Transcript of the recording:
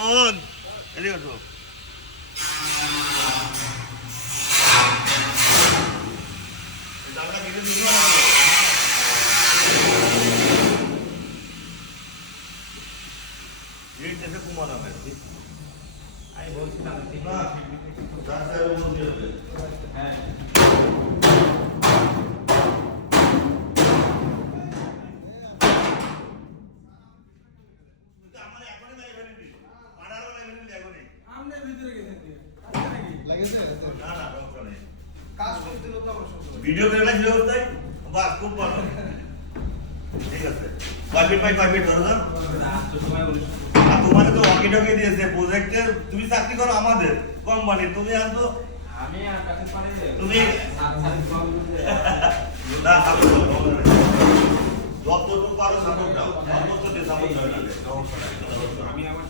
মামুন এদিকে আসো আমি বলছিলাম হ্যাঁ ভিডিও করে লাগছে অবস্থায় বাস খুব ভালো ঠিক আছে 5 ফিট ধরো না আর তোমার তো ওয়াকি টকি দিয়েছে প্রজেক্টের তুমি চাকরি করো আমাদের কোম্পানি তুমি আসো আমি আর কাছে পারে তুমি না যতটুকু পারো সাপোর্ট দাও সর্বোচ্চ দিয়ে সাপোর্ট দাও আমি আমার